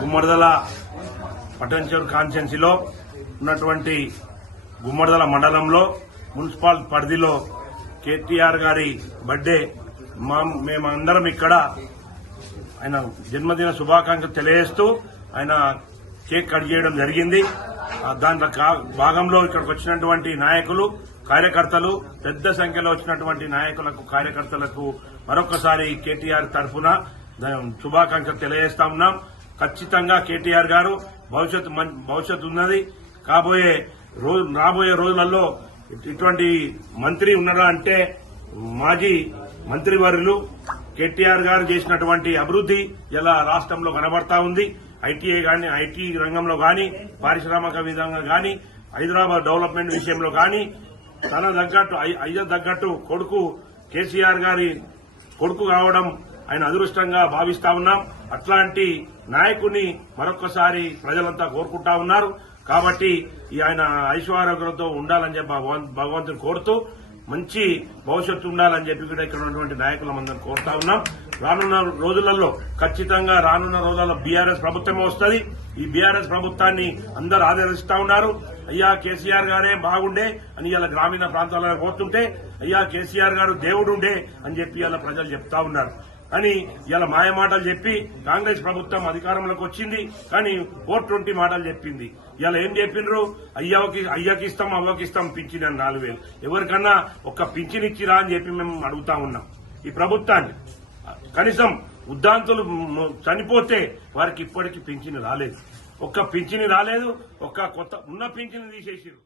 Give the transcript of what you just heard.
గుమ్మడిదల పట్టణచెరు కాన్స్టిట్యున్సీలో ఉన్నటువంటి గుమ్మడిదల మండలంలో మున్సిపల్ పరిధిలో కేటీఆర్ గారి బర్త్డే మేమందరం ఇక్కడ ఆయన జన్మదిన శుభాకాంక్షలు తెలియజేస్తూ ఆయన కేక్ కట్ చేయడం జరిగింది. దాంట్లో భాగంలో ఇక్కడికి వచ్చినటువంటి నాయకులు కార్యకర్తలు పెద్ద సంఖ్యలో వచ్చినటువంటి నాయకులకు కార్యకర్తలకు మరొకసారి కేటీఆర్ తరఫున శుభాకాంక్షలు తెలియజేస్తా ఉన్నాం. ఖచ్చితంగా కేటీఆర్ గారు భవిష్యత్తు ఉన్నది. రాబోయే రోజులలో ఇటువంటి మంత్రి ఉన్నారా అంటే మాజీ మంత్రివర్యులు కేటీఆర్ గారు చేసినటువంటి అభివృద్ది ఇలా రాష్ట్రంలో కనబడతా ఉంది. ఐటీ రంగంలో గాని, పారిశ్రామిక విధంగా గాని, హైదరాబాద్ డెవలప్మెంట్ విషయంలో గాని తన తగ్గట్టు కొడుకు కేసీఆర్ గారి కొడుకు కావడం ఆయన అదృష్టంగా భావిస్తా ఉన్నాం. అట్లాంటి నాయకుని మరొకసారి ప్రజలంతా కోరుకుంటా ఉన్నారు. కాబట్టి ఆయన ఐశ్వర్యంతో ఉండాలని చెప్పి భగవంతుని కోరుతూ మంచి భవిష్యత్తు ఉండాలని చెప్పి కూడా ఇక్కడ ఉన్నటువంటి నాయకులందరం కోరుతా ఉన్నాం. రానున్న రోజులలో ఖచ్చితంగా బీఆర్ఎస్ ప్రభుత్వమే వస్తుంది. ఈ బీఆర్ఎస్ ప్రభుత్వాన్ని అందరూ ఆదరిస్తా ఉన్నారు. అయ్యా కేసీఆర్ గారే బాగుండే అని ఇలా గ్రామీణ ప్రాంతాలలో పోతుంటే అయ్యా కేసీఆర్ గారు దేవుడుండే అని చెప్పి ఇలా ప్రజలు చెప్తా ఉన్నారు. అని ఇలా మాయమాటలు చెప్పి కాంగ్రెస్ ప్రభుత్వం అధికారంలోకి వచ్చింది. కానీ 420 మాటలు చెప్పింది. ఇలా ఏం చెప్పిండ్రు? అయ్యాకి ఇస్తాం, అవ్వకి ఇస్తాం పింఛన్ 4,000. ఎవరికన్నా ఒక్క పింఛన్ ఇచ్చిరా అని చెప్పి మేము అడుగుతా ఉన్నాం. ఈ ప్రభుత్వాన్ని కనీసం ఉద్దాంతులు చనిపోతే వారికి ఇప్పటికీ పింఛన్ రాలేదు. ఒక్క పింఛన్ రాలేదు. ఒక్క కొత్త ఉన్న పింఛన్ తీసేసారు.